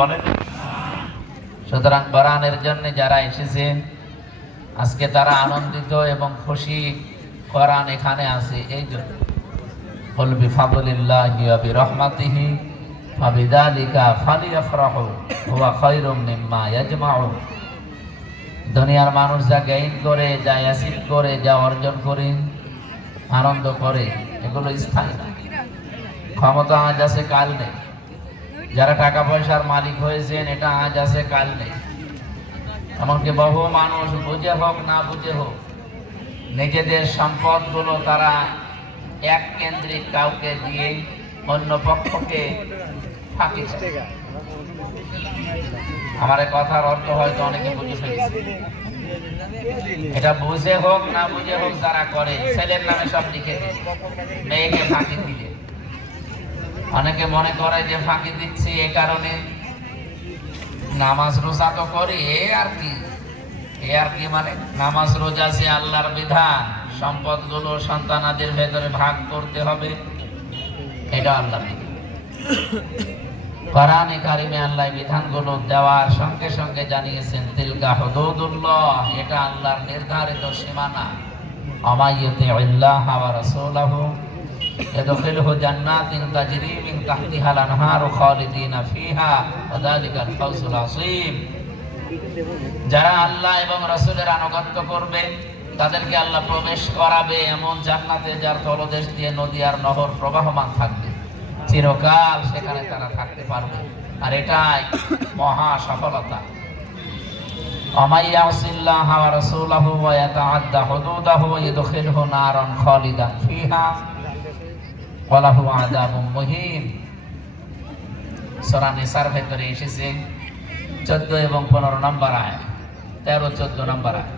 বলেন। সুতরাং কোরআনের জন্য যারা এসেছেন আজকে তারা আনন্দিত এবং খুশি, কোরআন এখানে আছে এই জন্য। কুল বিফাদলিল্লাহি ওয়া বিরহমাতিহি ফাবিযালিকা ফালিয়াফরাহু হুয়া খায়রুম মিম্মা ইয়াজমাউন। দুনিয়ার মানুষ যা গেইন করে, যা অ্যাচিভ করে, যা অর্জন করে, আনন্দ করে, এগুলো স্থায়ী না। ক্ষমতা আজ আছে কাল নেই। যারা টাকা পয়সার মালিক হয়েছেন এটা আজ আছে কাল নেই। এমনকি বহু মানুষ বুঝে হোক না বুঝে হোক নিজেদের সম্পদগুলো তারা এক কেন্দ্রিক কাউকে দিয়ে অন্য পক্ষকে ফাঁকি দেয়। আমার এই কথার অর্থ হয়তো অনেকে বুঝে ফেলেছে। এটা বুঝে হোক না বুঝে হোক যারা করে, ছেলের নামে সব লিখে দেয়, মেয়েকে ফাঁকি দিলে। অনেকে মনে করে যে ফাঁকি দিচ্ছি এ কারণে নামাজ রোজা তো করি, এ আর কি মানে নামাজ রোজা সে আল্লাহর বিধান, সম্পদগুলো সন্তানাদের ভেতরে ভাগ করতে হবে, এটা আল্লাহ। কোরআনে কারিমে আল্লাহ বিধানগুলো দেওয়ার সঙ্গে সঙ্গে জানিয়েছেন তিলকা হুদুদুল্লাহ, এটা আল্লাহর নির্ধারিত সীমানা। আমাইয়ুতিল্লাহ ওয়া রাসূলাহু ইয়াদখিলহু জান্নাতিন তাজরি মিন তাহতিহাল আনহারু খালিদিনা ফিহা ওয়া যালিকাল ফাওজুল আযীম। যারা আল্লাহ এবং রাসূলের আনুগত্য করবে তাদেরকে আল্লাহ প্রবেশ করাবে এমন জান্নাতে যার তলদেশ দিয়ে নদী আর নহর প্রবাহমান থাকবে, চিরকাল সেখানে তারা থাকতে পারবে। আর এটাই মহা সফলতা। আমাইয়াসিল্লাহ ওয়া রাসূলাহু ওয়া ইয়াতাআদ্দা হুদুদাহু ইয়াদখিলহু নারান খালিদান ফিহা ওয়া লাহু আযাবুম মুহিন। সূরা নিসার ভেতরে এসেছে 14 এবং 15 নম্বর আয়াত, 13-14 নম্বর আয়াত।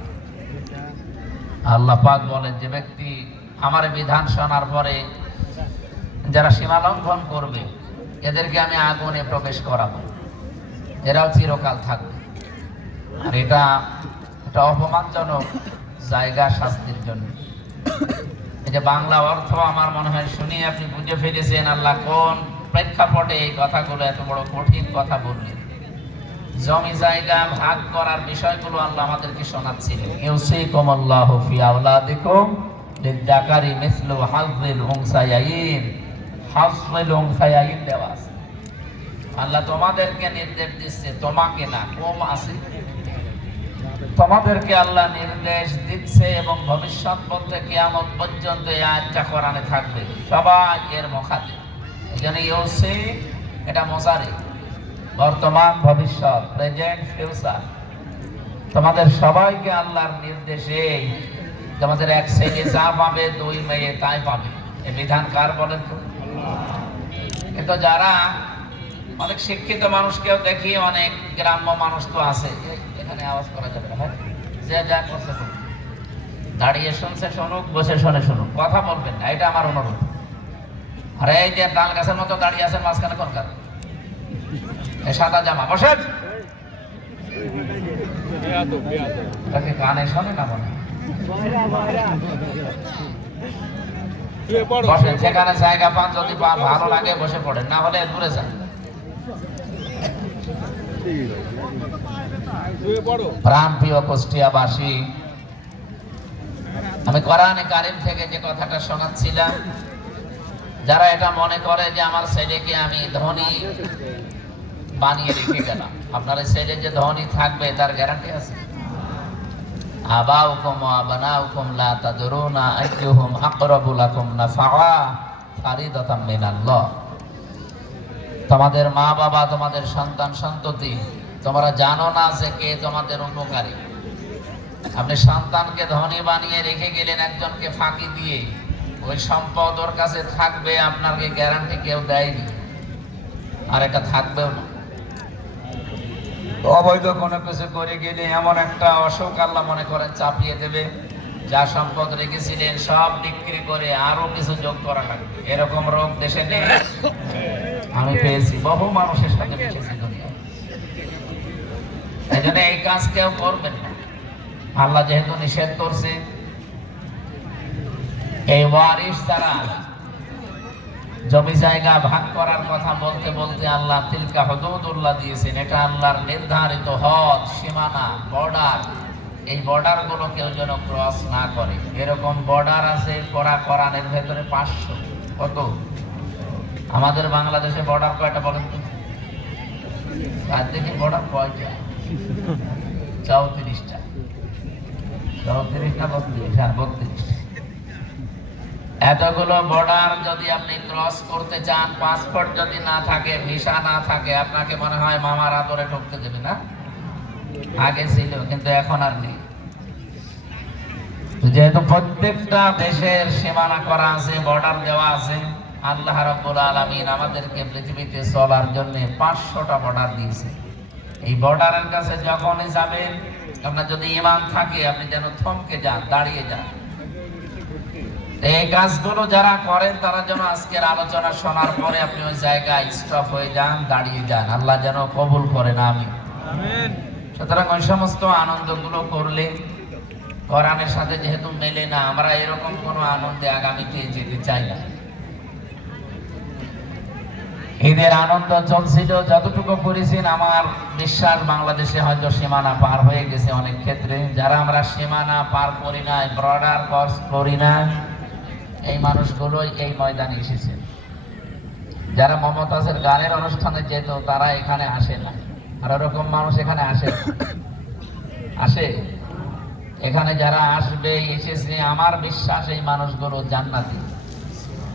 আল্লাহ পাক বলেন যে ব্যক্তি আমার বিধান শোনার পরে যারা সীমা লঙ্ঘন করবে এদেরকে আমি আগুনে প্রবেশ করাবো, এরাও চিরকাল থাকবে। আর এটা অপমানজনক জায়গা শাস্তির জন্য। এই যে বাংলা অর্থ আমার মনে হয় শুনিয়ে আপনি বুঝে ফেলেছেন আল্লাহ কোন প্রেক্ষাপটে এই কথাগুলো এত বড় কঠিন কথা বললেন। জমি জায়গা ভাগ করার বিষয়গুলো আল্লাহ আমাদেরকে শোনাচ্ছিলেন। ইউসিকুমুল্লাহু ফি আওলাদিকুম লিযাকারি মিসলু হাযযিল উনসায়াইন। হাযযিল উনসায়াইন দেওয়া আছে। আল্লাহ তোমাদেরকে নির্দেশ দিচ্ছে, তোমাকে না, কম আছে, তোমাদেরকে আল্লাহ নির্দেশ দিচ্ছে এবং ভবিষ্যৎ বলতে কিয়ামত পর্যন্ত এই আয়াতটা কোরআনে থাকবে, সবাই এর মুখাতে। এজন্য ইউসি এটা মুজারি, বর্তমান ভবিষ্যৎ, প্রেজেন্ট ফিউচার। তোমাদের সবাইকে আল্লাহর নির্দেশে তোমাদের এক ছেলে যা পাবে, দুই মেয়ে তাই পাবে। এই বিধান কার বলেন তো? কিন্তু যারা অনেক শিক্ষিত মানুষকেও দেখি, অনেক গ্রাম্য মানুষ তো আছে, এখানে আওয়াজ করা যাবে না, হ্যাঁ, যে যা করছে শুনুক, দাঁড়িয়ে শুনছে শুনুক, বসে শুনে শুনুক, কথা বলবেন না, এটা আমার অনুরোধ। আরে এই যে তাল গাছের মতো দাঁড়িয়ে আছেন মাঝখানে কোন কারণ? এই সাদা জামা, বসেন। তাকে কানে শোনে না মনে বসেন, যেখানে জায়গা পান, যদি ভালো লাগে বসে পড়েন, না হলে দূরে যান। প্রাণপ্রিয় কুষ্টিয়াবাসী, আমি কোরআনে কারিম থেকে যে কথাটা শোনাচ্ছিলাম, যারা এটা মনে করে যে আমার ছেলেকে আমি ধনী বানিয়ে রেখে গেলাম, আপনার ছেলে যে ধনী থাকবে তার গ্যারান্টি আছে? আবাউকুম ওয়া আবনাউকুম লা তাদরুনা আইয়ুহুম আকরাবু লাকুম নাফআ ফারিদাতাম মিনাল্লাহ। তোমাদের মা বাবা, তোমাদের সন্তান সন্ততি, তোমরা জানো না যে কে তোমাদের উপকারী। আপনি সন্তানকে ধনী বানিয়ে রেখে গেলেন একজনকে ফাঁকি দিয়ে, ওই সম্পদ ওর কাছে থাকবে, আপনাকে গ্যারান্টি কেউ দেয়নি, আর এটা থাকবেও না। অবৈধ কোনো কিছু করে গেলে এমন একটা অসুখ আল্লাহ মনে করেন চাপিয়ে দেবে, যা সম্পদ রেখেছিলেন সব বিক্রি করে আরো কিছু যোগ করা লাগবে। এরকম রোগ দেশে নেই, আমি পেয়েছি, বহু মানুষের সাথে মিশেছি দুনিয়ায়। এই জন্য এই কাজ কেউ করবেন না, আল্লাহ যেহেতু নিষেধ করছে। এই ওয়ারিস তারা জমি জায়গা ভাগ করার কথা বলতে বলতে আল্লাহ তিলকা হুদুদুল্লাহ দিয়েছেন। এটা আল্লাহর নির্ধারিত হদ, সীমানা, বর্ডার। এই বর্ডার গুলো কেউ যেন ক্রস না করে। এরকম বর্ডার আছে কোরআনের ভেতরে 500। কত? আমাদের বাংলাদেশে বর্ডার কয়টা বলেন তো? আর দেখি বর্ডার কয়টা? 34টা। 34 না 32? হ্যাঁ, 32টা। এতগুলো বর্ডার যদি আপনি ক্রস করতে চান, পাসপোর্ট যদি না থাকে, ভিসা না থাকে, আপনাকে মনে হয় মামার আদরে ঢুকতে দেবে না? আগে ছিল, কিন্তু এখন আর নেই। যেহেতু প্রত্যেকটা দেশের সীমানা করা আছে, বর্ডার দেওয়া আছে, আল্লাহ রাব্বুল আলামিন আমাদেরকে পৃথিবীতে চলার জন্য 500টা বর্ডার দিয়েছে। এই বর্ডারের কাছে যখনই যাবেন, আপনার যদি ঈমান থাকে, আপনি যেন থমকে যান, দাঁড়িয়ে যান। এই কাজগুলো যারা করেন তারা যেন আজকের আলোচনা শোনার পরে আপনি ওই জায়গায় স্টপ হয়ে যান, দাঁড়িয়ে যান। আল্লাহ যেন কবুল করেন, আমিন। সুতরাং ওই সমস্ত আনন্দগুলো করলে কোরআনের সাথে যেহেতু মেলে না, আমরা এরকম কোনো আনন্দে আগামীতে যেতে চাই না। ঈদের আনন্দ চলছিল, যতটুকু করেছেন আমার বিশ্বাস বাংলাদেশে হয়তো সীমানা পার হয়ে গেছে অনেক ক্ষেত্রে। যারা আমরা সীমানা পার করি নাই, বর্ডার ক্রস করি না, এই মানুষগুলোই এই ময়দানে এসেছে। যারা মমতাজের গানের অনুষ্ঠানে যেত তারা এখানে আসে না। আর ওরকম মানুষ এখানে আসে। এখানে যারা আসবে, এসেছে, আমার বিশ্বাস এই মানুষগুলো জান্নাতি।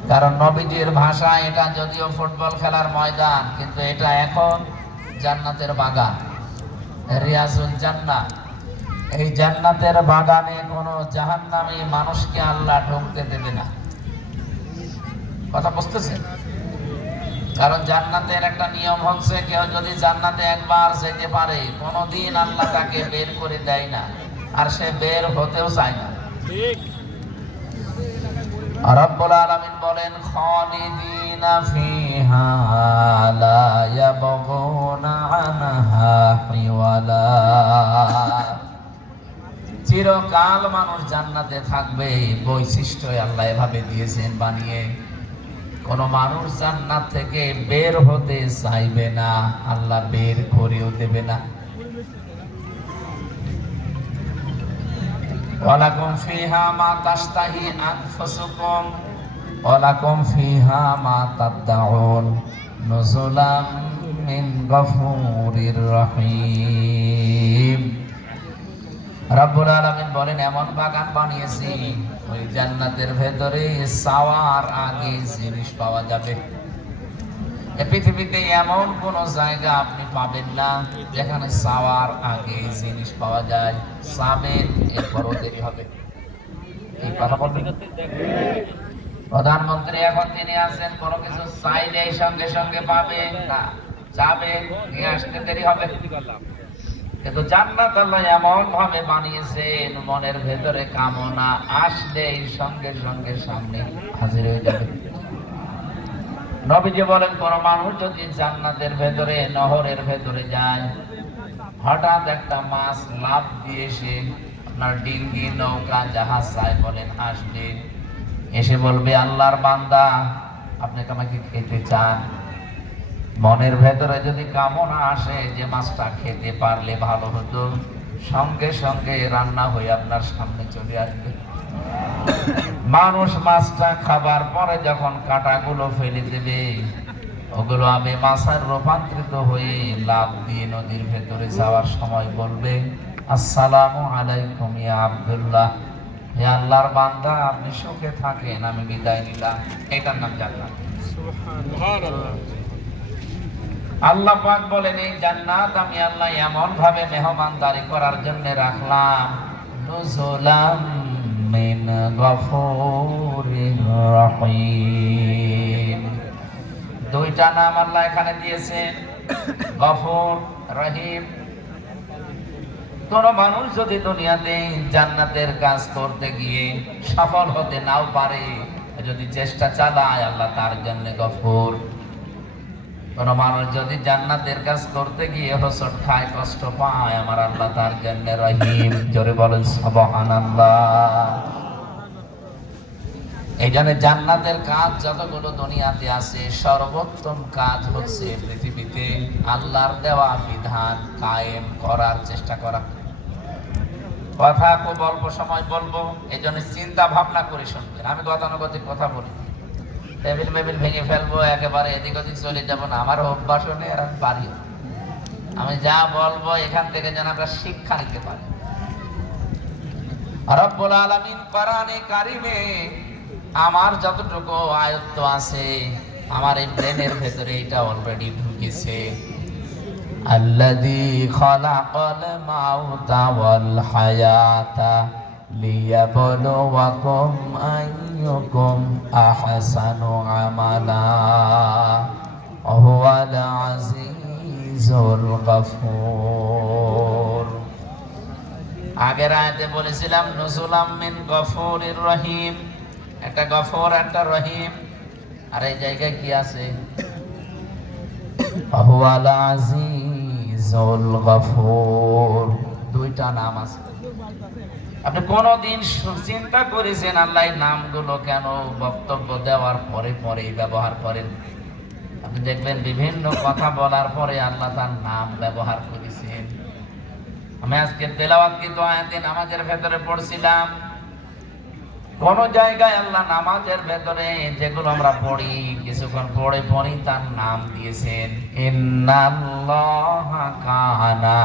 কারণ নবীজির ভাষা, এটা যদিও ফুটবল খেলার ময়দান, কিন্তু এটা এখন জান্নাতের বাগান, রিয়াজুল জান্নাত। এই জান্নাতের বাগানে কোনো জাহান্নামী মানুষকে আল্লাহ ঢুকতে দেবে না। কথা বুঝতেছেন? কারণ জান্নাতের একটা নিয়ম হচ্ছে, কেউ যদি জান্নাতে একবার যেতে পারে, কোনোদিন আল্লাহ তাকে বের করে দেয় না, আর সে বের হতেও চায় না। ঠিক। রব্বুল আলামিন বলেন, খালিদিনা ফিহা লা ইয়াবগুনা আনহা হিওয়ালা। চিরকাল মানুষ জান্নাতে থাকবে। বৈশিষ্ট্য আল্লাহ এভাবে দিয়েছেন বানিয়ে, কোন মানুষ জান্নাত থেকে বের হতে চাইবে না, আল্লাহ বের করেও দেবে না। ওয়ালাকুম ফিহা মা তাশতাহি আনফুসুকুম ওয়ালাকুম ফিহা মা তাদউন নুজুলাম মিন গফুরির রহিম। রব্বুল আলামিন বলেন, এমন বাগান বানিয়েছি, ওই জান্নাতের ভেতরে চাওয়ার আগে জিনিস পাওয়া যাবে। এই পৃথিবীতে এমন কোন জায়গা আপনি পাবেন না যেখানে চাওয়ার আগে জিনিস পাওয়া যায়। চাবেন, এরপরও দেরি হবে। এই কথা বলবেন। প্রধানমন্ত্রী এখন তিনি আছেন, কোনো কিছু চাইলে সঙ্গে সঙ্গে পাবেন না, চাবেন, নিয়ে আসতে দেরি হবে। কিন্তু জান্নাত আল্লাহ এমন ভাবে বানিয়েছেন, মনের ভেতরে কামনা আসলেই সঙ্গে সঙ্গে সামনে হাজির হয়ে যাবে। নবীজি বলেন, কোন মানুষ যদি জান্নাতের ভেতরে, নহরের ভেতরে যায়, হঠাৎ একটা মাছ লাফ দিয়ে এসে আপনার ডিঙ্গি, নৌকা, জাহাজ চাই বলেন আসবে, এসে বলবে, আল্লাহর বান্দা, আপনি কি আমাকে খেতে চান? মনের ভেতরে যদি কামনা আসে যে মাছটা খেতে পারলে ভালো হতো, সঙ্গে সঙ্গে রান্না হয়ে আপনার সামনে চলে আসবে। মানুষ মাছটা খাবার পরে যখন কাঁটাগুলো ফেলে দেবে, ওগুলো আবে মাছের রূপান্তরিত হয়ে লাফ দিয়ে নদীর ভেতরে যাওয়ার সময় বলবে, আসসালামু আলাইকুম ইয়া আব্দুল্লাহ, হে আল্লাহর বান্দা, আপনি সুখে থাকেন, আমি বিদায় নিলাম। এটার নাম জান্নাত। সুবহানাল্লাহ। আল্লাহ পাক বলেন, এই জান্নাত আমি আল্লাহ এমন ভাবে মেহমানদারি করার জন্য রাখলাম, নুজুলাম মিন গফুরির রহিম। দুইটা নাম আল্লাহ এখানে দিয়েছেন, গফুর, রহিম। কোন মানুষ যদি দুনিয়াতে জান্নাতের কাজ করতে গিয়ে সফল হতে নাও পারে, যদি চেষ্টা চালায়, আল্লাহ তার জন্য গফুর। কোন মানুষ যদি জান্নাতের কাজ করতে গিয়ে হোঁচট খায়, কষ্ট পায়, আমার আল্লাহ তার জন্য রহিম। জোরে বলেন সুবহানাল্লাহ। এই জন্য জান্নাতের কাজ যতগুলো দুনিয়াতে আছে সর্বোত্তম কাজ হচ্ছে পৃথিবীতে আল্লাহর দেওয়া বিধান কায়েম করার চেষ্টা করা। কথা খুব অল্প সময় বলবো, এই জন্য চিন্তা ভাবনা করে শুনবেন। আমি গতানুগতিক কথা বলি, টেবিল মেবিল ভেঙে ফেলবো, একেবারে এদিক ওদিক চলে যাবো না, আমার অভ্যাসও নেই আর আমি পারি। আমি যা বলবো এখান থেকে যেন আমরা শিক্ষা নিতে পারি। রব্বুল আলামিন কোরআনে কারিমে আমার যতটুকু আয়ত্ত আছে, আমার এই ব্রেনের ভেতরে এটা অলরেডি ঢুকেছে। আল্লাযী খালাকাল মাউতা ওয়াল হায়াতা লিয়াবলুওয়াকুম আইয়ুকুম আহসানু আমালা ওয়া হুয়াল আজিজুল গফুর। আগের আয়াতে বলেছিলাম নুজুলাম মিন গফুরির রহিম, একটা গফুর একটা রহিম। আর এই জায়গায় কি আছে? হুয়াল আজিজুল গফুর, দুইটা নাম আছে। আপনি কোনদিন চিন্তা করেছেন আল্লাহ এই নামগুলো কেন বক্তব্য দেওয়ার পরে পরে ব্যবহার করেন? আপনি দেখবেন বিভিন্ন কথা বলার পরে আল্লাহ তার নাম ব্যবহার করেছেন। আমি আজকে তেলাওয়াতকৃত আয়াতে নামাজের ভেতরে পড়ছিলাম, কোন জায়গায় আল্লাহ নামাজের ভেতরে যেগুলো আমরা পড়ি কিছুক্ষণ পড়ে পড়ি তার নাম দিয়েছেন। ইন্নাল্লাহা কানা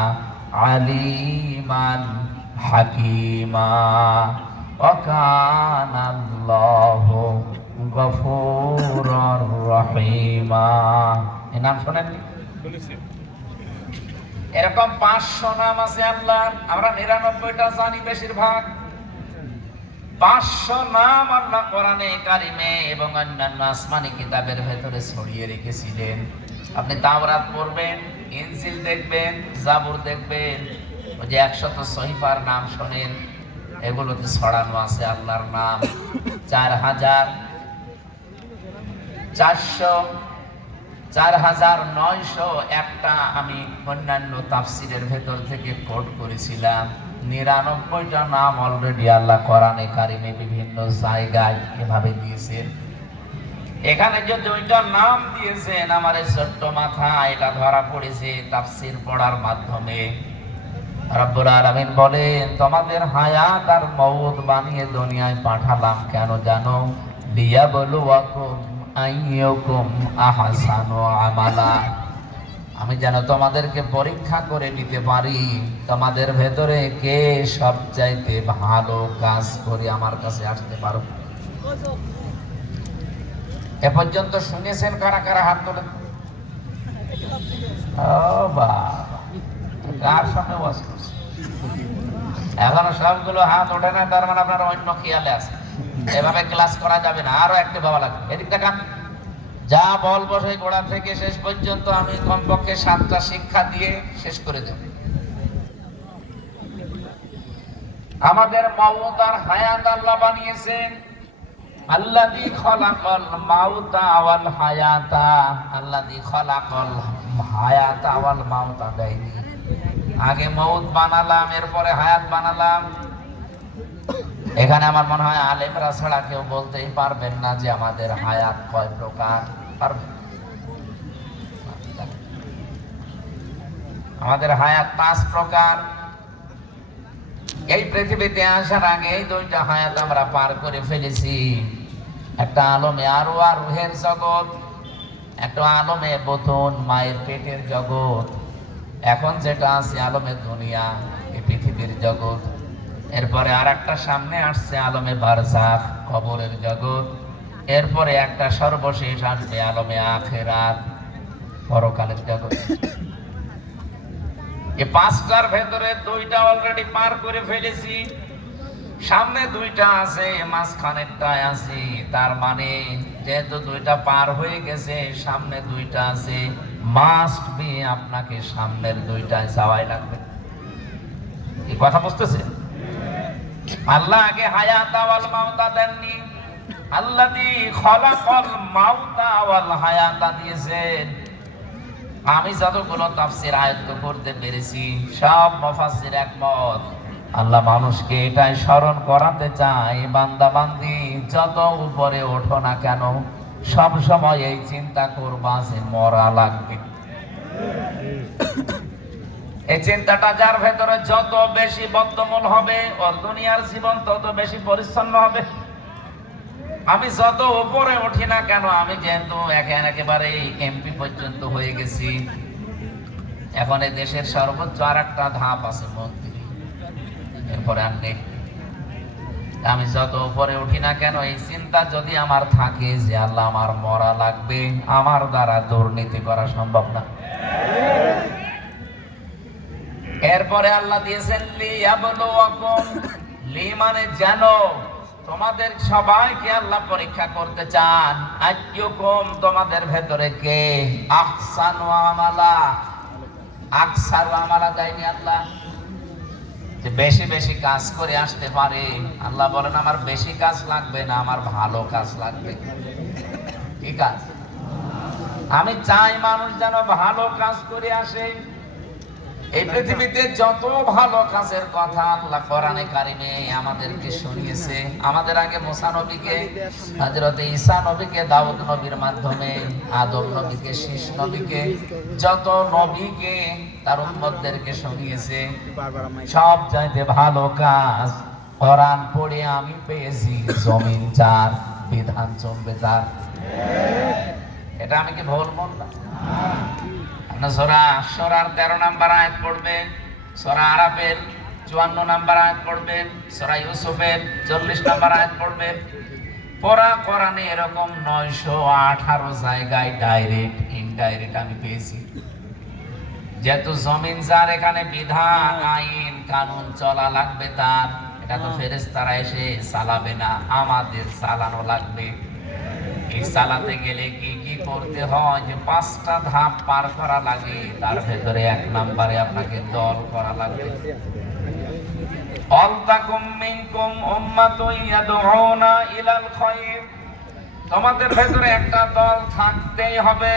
আলিমান হাকিমা ওয়া কানাল্লাহু গফুরুর রহিমা। এই নাম শোনেননি? এরকম 500 নাম আছে আল্লাহ, আমরা 99টা জানি বেশিরভাগ। 500 নাম আল্লাহ কোরআনে কারিমে এবং অন্যান্য আসমানি কিতাবের ভেতরে ছড়িয়ে রেখেছিলেন। আপনি তাওরাত পড়বেন, ইনজিল দেখবেন, জাবুর দেখবেন, ওই যে 100 সহিফার নাম শোনেন, এগুলোতে ছড়ানো আছে আল্লাহর নাম। 4,901টা আমি অন্যান্য তাফসিরের ভেতর থেকে কোট করেছিলাম। 99টা নাম অলরেডি আল্লাহ কোরআনে কারিমে বিভিন্ন জায়গায় এভাবে দিয়েছেন। এখানে যে 2টা নাম দিয়েছেন আমার এই ছোট্ট মাথা এটা ধরা পড়েছে তাফসির পড়ার মাধ্যমে। রব্বুল আলামিন বলেন তোমাদের হায়াত আর মওত বানিয়ে দুনিয়ায় পাঠালাম কেন জানো? লিয়াবলুওয়াকুম আইয়ুকুম আহসানু আমালা, আমি যেন তোমাদেরকে পরীক্ষা করে নিতে পারি তোমাদের ভেতরে কে সবচাইতে ভালো কাজ করে আমার কাছে আসতে পারো। এ পর্যন্ত শুনেছেন কারা কারা? হাত তোলেন। ও বাবা, কার সামনে ওয়াজ করছে? এখনো সবগুলো হাত ওঠে না, তার মানে আপনার অন্য খেয়ালে আছে। এভাবে ক্লাস করা যাবে না, আরো একটা বাবা লাগবে। এদিক দেখান, যা বলবো সেই গোড়া থেকে শেষ পর্যন্ত আমি কমপক্ষে 7টা শিক্ষা দিয়ে শেষ করে দেব। আমাদের মওত আর হায়াত আল্লাহ বানিয়েছেন। আল্লাযী খালাকাল মাউতা ওয়াল হায়াতা, আল্লাযী খালাকাল হায়াতা ওয়াল মাউতা দেয়নি, আগে মওত বানালাম এরপরে হায়াত বানালাম। এখানে আমার মনে হয় আলেমরা ছাড়া কেউ বলতেই পারবেন না যে আমাদের হায়াত কয় প্রকার। পারবেন? আমাদের হায়াত 5 প্রকার। এই পৃথিবীতে আসার আগে 2টা হায়াত আমরা পার করে ফেলেছি। একটা আলমে আরওয়াহ রূহের জগৎ, একটা আলমে বতুন মায়ের পেটের জগৎ। এখন যেটা আছে আলমে দুনিয়া, এই পৃথিবীর জগৎ। এরপরে আরেকটা সামনে আসছে আলমে বারজাখ, কবরের জগৎ। এরপরে একটা সর্বশেষ আসবে আলমে আখিরাত, পরকালের জগৎ। এই 5টার ভেতরে 2টা অলরেডি পার করে ফেলেছি, সামনে 2টা আছে, মাঝখানেরটায় আছি। তার মানে যেহেতু 2টা পার হয়ে গেছে, সামনে 2টা আছে, মাস্ট বি আপনাকে সামনের 2টায় যাওয়াই লাগবে। এই কথা বুঝতেছে? আল্লাহ আগে হায়াত ওয়াল মাউতা দেননি, আল্লাযী খালাকাল মাউতা ওয়াল হায়াতা দিয়েছেন। আমি যতগুলো তাফসীর আয়ত্ত করতে পেরেছি সব মুফাসসির একমত আল্লাহ মানুষকে এটাই স্মরণ করাতে চায়, বান্দা বান্দি যত উপরে ওঠো না কেন, সব সময় এই চিন্তা করবা যে মরা লাগবে। এই চিন্তাটা যার ভেতরে যত বেশি বদ্ধমূল হবে, ওর দুনিয়ার জীবন তত বেশি পরিচ্ছন্ন হবে। আমি যত উপরে উঠি না কেন, আমি যেহেতু একেবারে এমপি পর্যন্ত হয়ে গেছি, এখন এই দেশের সর্বোচ্চ আর একটা ধাপ আছে মন্ত্রী, এরপরে আর নেই। আমি যত উপরে উঠি না কেন, এই চিন্তা যদি আমার থাকে যে আল্লাহ আমার মরা লাগবে, আমার দ্বারা দুর্নীতি করা সম্ভব না। এরপরে আল্লাহ দিয়েছেন লিয়াবলুয়াকুম, লি মানে জানো, তোমাদের সবাইকে আল্লাহ পরীক্ষা করতে চান। আইয়ুকুম, তোমাদের ভেতরে কে আহসানু আমালা, আকসারু আমালা দেয়নি আল্লাহ, যে বেশি বেশি কাজ করে আসতে পারে। আল্লাহ বলেন আমার বেশি কাজ লাগবে না, আমার ভালো কাজ লাগবে। কি কাজ? আমি চাই মানুষ যেন ভালো কাজ করে আসে। এই পৃথিবীতে যত ভালো কাজের কথা আল্লাহ কোরআনে কারিমে আমাদেরকে শুনিয়েছে, আমাদের আগে মুসা নবীকে, হযরত ঈসা নবীকে দাউদ নবীর মাধ্যমে, আদম নবীকে, শীষ নবীকে, যত নবীকে তার উম্মতদেরকে শুনিয়েছে, সব চাইতে ভালো কাজ কোরআন পড়ে আমি পেয়েছি, জমিন চার বিধান চলবে তার। এটা আমি কি ভুল বললাম? সূরা সূরার 13 নম্বর আয়াত পড়বেন, সূরা আরাফের 54 নম্বর আয়াত পড়বেন, সূরা ইউসুফের 40 নম্বর আয়াত পড়বেন। পড়া কোরআনে এরকম 918 জায়গায় ডাইরেক্ট ইনডাইরেক্ট আমি পেয়েছি। যেহেতু জমিন যার, এখানে বিধান আইন কানুন চলা লাগবে তার, এটা তো ফেরেশতারা এসে চালাবে না, আমাদের চালানো লাগবে। এই চালাতে গেলে কি কি করতে হয়, যে 5টা ধাপ পার করা লাগে। তার ভেতরে 1 নম্বরে আপনাকে দল করা লাগবে। আলতাকুম মিনকুম উম্মাতুন ইয়াদউনা ইলাল খায়র, তোমাদের ভেতরে একটা দল থাকতেই হবে।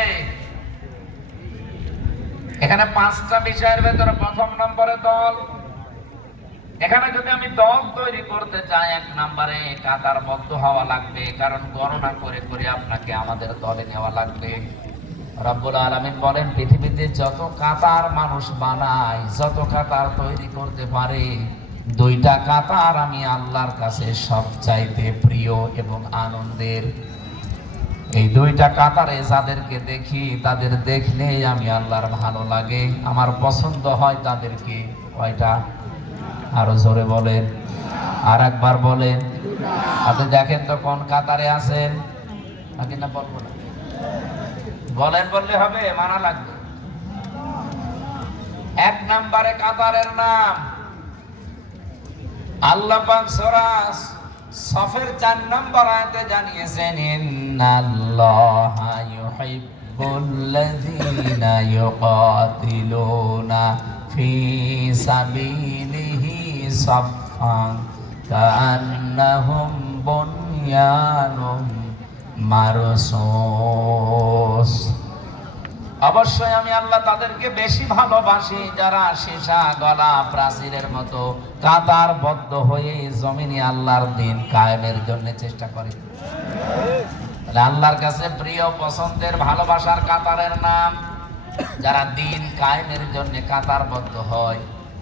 এখানে 5টা বিষয়ের ভেতরে 1ম নম্বরে দল। এখানে যদি আমি দল তৈরি করতে চাই, 1 নম্বরে কাতারবদ্ধ হওয়া লাগবে, কারণ গণনা করে করে আপনাকে আমাদের দলে নেওয়া লাগবে। রব্বুল আলামিন বলেন, পৃথিবীতে যত কাতার মানুষ বানায়, যত কাতার তৈরি করতে পারে, 2টা কাতার আমি আল্লাহর কাছে সবচাইতে প্রিয় এবং আনন্দের। এই 2টা কাতারে যাদেরকে দেখি, তাদের দেখলেই আমি আল্লাহর ভালো লাগে, আমার পছন্দ হয় তাদেরকে। কয়টা? আরো জোরে বলেন, আর একবার বলেন। আপনি দেখেন তো কোন কাতারে আছেন, নাকি না বলবো না? বলেন, বললে হবে, মানা লাগবে। 1 নম্বরে কাতারের নাম আল্লাহ পাক সূরা সফের 4 নম্বর আয়াতে জানিয়েছেন, ইন্নাল্লাহা ইউহিব্বুল্লাযীনা ইউকাতিলুনা ফি সাবিলিহি সাফফান কাআন্নাহুম বুনয়ানুম মারসুস। অবশ্যই আমি আল্লাহ তাদেরকে বেশি ভালোবাসি যারা সীসা গলা প্রাচীরের মতো কাতারবদ্ধ হয়ে জমিনে আল্লাহর দ্বীন কায়েমের জন্য চেষ্টা করে। তাহলে আল্লাহর কাছে প্রিয়, পছন্দের, ভালোবাসার কাতারের নাম যারা দ্বীন কায়েমের জন্য কাতারবদ্ধ হয়।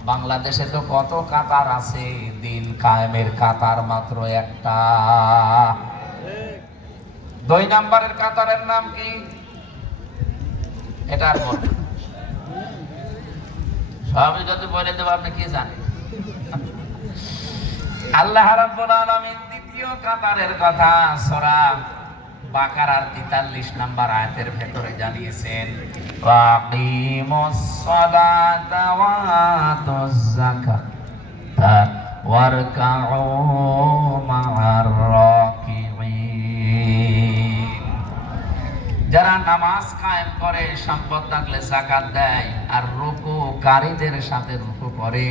বাংলাদেশে তো কত কাতার আছে, দ্বীন কায়েমের কাতার মাত্র একটা। 2 নম্বরের কাতারের নাম কি? এটার মধ্যে সবই যদি বলে দেবো, আপনি কি জানেন? আল্লাহ রাব্বুল আলামিন 2য় কাতারের কথা সূরা বাকারার 43 নম্বর আয়াতের ভেতরে জানিয়েছেন, ওয়াকিমুস সালাতা ওয়া আতুজ যাকাতা ওয়ারকাউ মা'আর রাকিঈন। যারা নামাজ কায়েম করে, সম্পদ থাকলে যাকাত দেয়, আর রুকুকারীদের সাথে রুকু করে,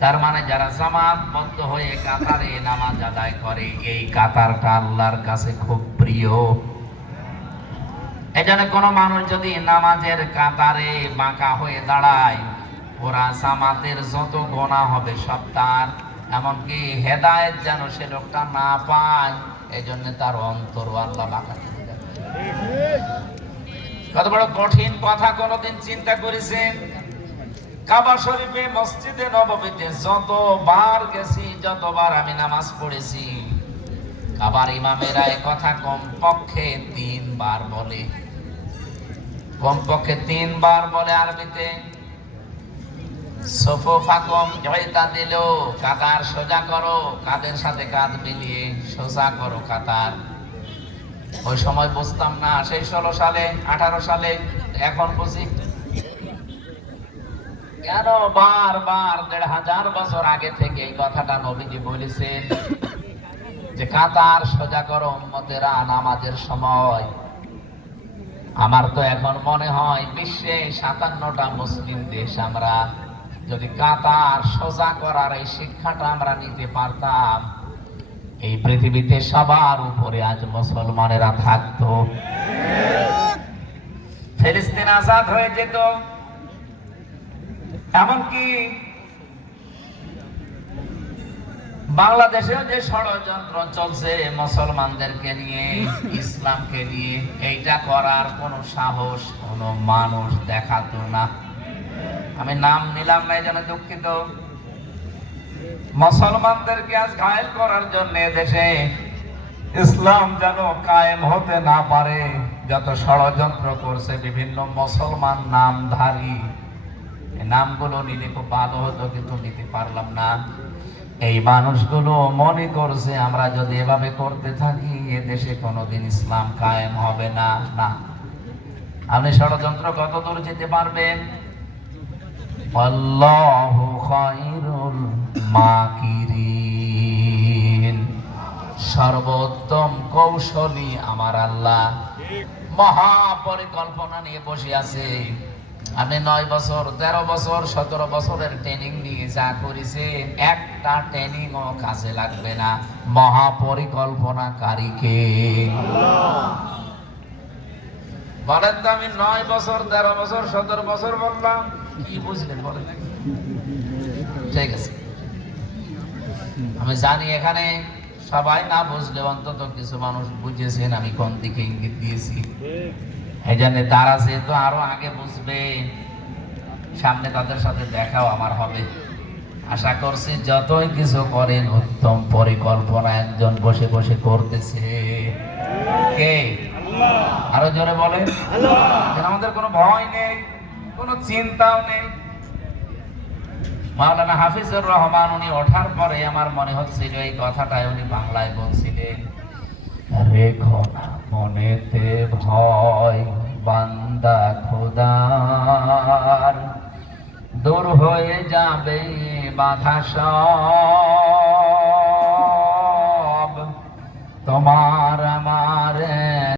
তার মানে যারা জামাতবদ্ধ হয়ে কাতারে নামাজ আদায় করে, এই কাতারটা আল্লাহর কাছে খুব প্রিয়। এজন্য কোনো মানুষ যদি নামাজের কাতারে বাঁকা হয়ে দাঁড়ায়, ওরা জামাতের যত গোনা হবে সব তার, এমনকি হেদায়েত যেন সে লোকটা না পায়, এই জন্য তার অন্তর আল্লাহ বাঁকা করে দেয়। কত বড় কঠিন কথা, কোনদিন চিন্তা করেছেন? কাবা শরীফে, মসজিদে নববীতে যতবার গেছি, যতবার আমি নামাজ পড়েছি, কাবার ইমামেরা এই কথা কমপক্ষে 3 বার বলে, কমপক্ষে 3 বার বলে আরবিতে। সুফুফাকুম ইতাদিলু, কাতার সোজা করো, কাদের সাথে কাঁধ মিলিয়ে সোজা করো কাতার। ওই সময় বুঝতাম না, সেই 16 সালে 18 সালে, এখন বুঝি। কেন বারবার 1500 বছর আগে থেকে এই কথাটা নবীজি বলেছেন যে কাতার সোজা করো উম্মতেরা নামাজের সময়। আমার তো এখন মনে হয় বিশ্বে 57টা মুসলিম দেশ, আমরা যদি কাতার সোজা করার এই শিক্ষাটা আমরা নিতে পারতাম, এই পৃথিবীতে সবার উপরে আজ মুসলমানেরা থাকতো, ফিলিস্তিন আজাদ হয়ে যেত। এমনকি বাংলাদেশেও যে ষড়যন্ত্র চলছে মুসলমানদেরকে নিয়ে, ইসলামকে নিয়ে, এইটা করার কোনো সাহস কোনো মানুষ দেখাতো না। আমি নাম নিলাম না, এই জন্য দুঃখিত। মুসলমানদেরকে আজ ঘায়েল করার জন্য দেশে ইসলাম যেন কায়েম হতে না পারে যত ষড়যন্ত্র করছে বিভিন্ন মুসলমান নামধারী, নামগুলো নিলে খুব ভালো হতো, কিন্তু নিতে পারলাম না। এই মানুষগুলো মনে করছে আমরা যদি এভাবে করতে থাকি এ দেশে কোনোদিন ইসলাম কায়েম হবে না। না, আপনি ষড়যন্ত্র কত দূর যেতে পারবেন? আল্লাহু খায়রুল মাকিরিন, সর্বোত্তম কৌশলী আমার আল্লাহ মহা পরিকল্পনা নিয়ে বসে আছে। আপনি 9 বছর 13 বছর 17 বছরের ট্রেনিং নিয়ে যা করেছে, একটা ট্রেনিংও কাজে লাগবে না। মহা পরিকল্পনাকারীকে বলেন তো? আমি 9 বছর 13 বছর 17 বছর বললাম, কি বুঝলেন বলেন? ঠিক আছে, আমি জানি এখানে সবাই না বুঝলে অন্তত কিছু মানুষ বুঝেছেন আমি কোন দিকে ইঙ্গিত দিয়েছি। এই জন্য তারা যেহেতু আরো আগে বুঝবে, সামনে তাদের সাথে দেখাও আমার হবে। আশা করছি যতই কিছু করেন উত্তম পরিকল্পনা একজন বসে বসে করতেছে। কে? আরো জোরে বলে। আমাদের কোনো ভয় নেই, কোনো চিন্তাও নেই। মাওলানা হাফিজুর রহমান উনি ওঠার পরে আমার মনে হচ্ছিল এই কথাটাই উনি বাংলায় বলছিলেন, রেখো না মনেতে ভয় বান্দা খোদার, দূর হয়ে যাবে বাধা সব, তোমার আমার